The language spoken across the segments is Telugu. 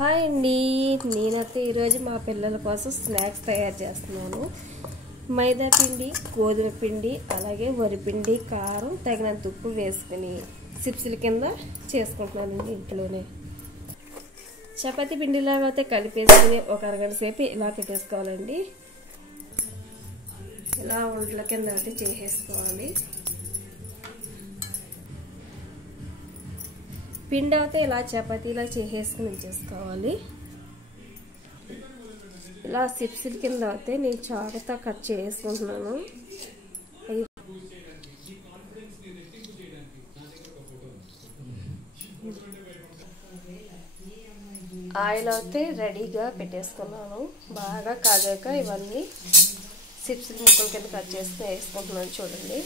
హాయ్ అండి, నేనైతే ఈరోజు మా పిల్లల కోసం స్నాక్స్ తయారు చేస్తున్నాను. మైదా పిండి, గోధుమ పిండి, అలాగే వరిపిండి, కారం, తగినంత ఉప్పు వేసుకుని చిప్స్ల కింద చేసుకుంటున్నానండి ఇంట్లోనే. చపాతీ పిండిలాగా అయితే కలిపేసుకుని ఒక అరగంట సేపు ఇలా పెట్టేసుకోవాలండి. ఇలా వంటల కింద అయితే చేసేసుకోవాలి. పిండి అయితే ఇలా చపాతీలా చేసేసుకుని ఉంచేసుకోవాలి. ఇలా చిప్స్ల కింద అయితే నేను చాకుతో కట్ చేసుకుంటున్నాను. ఆయిల్ అయితే రెడీగా పెట్టేసుకున్నాను. బాగా కాగాక ఇవన్నీ చిప్స్ ముక్కల కింద కట్ చేసుకుని వేసుకుంటున్నాను. చూడండి,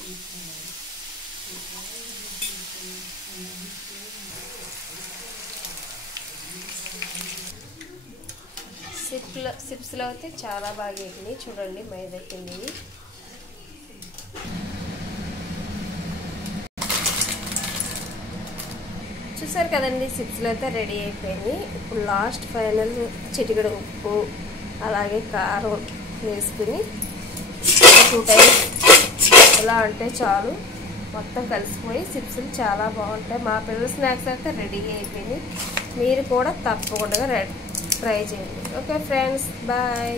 చిప్స్లో అయితే చాలా బాగా ఎగినాయి. చూడండి, మైదా పిండి చూసారు కదండి. చిప్స్లో అయితే రెడీ అయిపోయినాయి. ఇప్పుడు లాస్ట్ ఫైనల్ చిటికెడు ఉప్పు అలాగే కారం వేసుకుని 2 టైమ్స్ ఎలా అంటే చాలు, మొత్తం కలిసిపోయి చిప్స్లు చాలా బాగుంటాయి. మా పిల్లల స్నాక్స్ అయితే రెడీ అయిపోయినాయి. మీరు కూడా తప్పకుండా ట్రై చేయండి. Okay friends, bye.